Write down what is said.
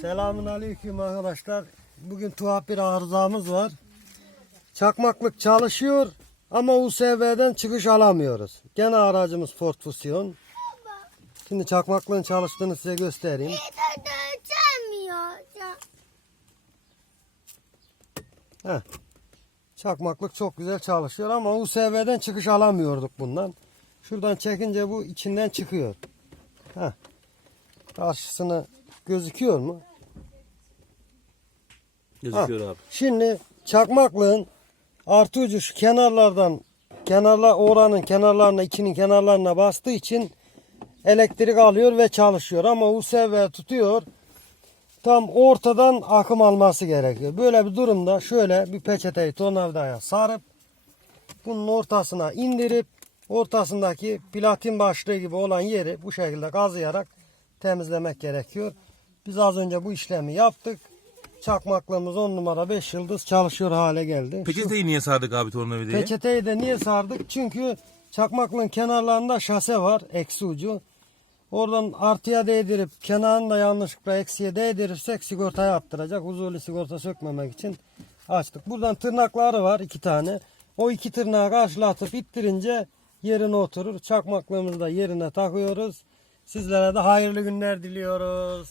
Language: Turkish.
Selamun aleyküm arkadaşlar. Bugün tuhaf bir arızamız var. Çakmaklık çalışıyor ama USV'den çıkış alamıyoruz. Gene aracımız Ford Fusion. Şimdi çakmaklığın çalıştığını size göstereyim. Heh. Çakmaklık çok güzel çalışıyor ama USV'den çıkış alamıyorduk bundan. Şuradan çekince bu içinden çıkıyor. Heh. Karşısına gözüküyor mu? Gözüküyor Ha. abi. Şimdi çakmaklığın artı ucu şu kenarlardan kenarlar oranın kenarlarına ikinin kenarlarına bastığı için elektrik alıyor ve çalışıyor ama USV tutuyor tam ortadan akım alması gerekiyor. Böyle bir durumda şöyle bir peçeteyi tornavidaya sarıp bunun ortasına indirip ortasındaki platin başlığı gibi olan yeri bu şekilde kazıyarak temizlemek gerekiyor. Biz az önce bu işlemi yaptık. Çakmaklığımız 10 numara 5 yıldız çalışıyor hale geldi. Peçeteyi niye sardık abi tornavidayı? peçeteyi de niye sardık? Çünkü çakmaklığın kenarlarında şase var eksi ucu. Oradan artıya değdirip kenarını da yanlışlıkla eksiye değdirirsek sigortaya attıracak. Huzurlu sigorta sökmemek için açtık. Buradan tırnakları var iki tane. O iki tırnağı karşılatıp ittirince yerine oturur. Çakmaklığımızı da yerine takıyoruz. Sizlere de hayırlı günler diliyoruz.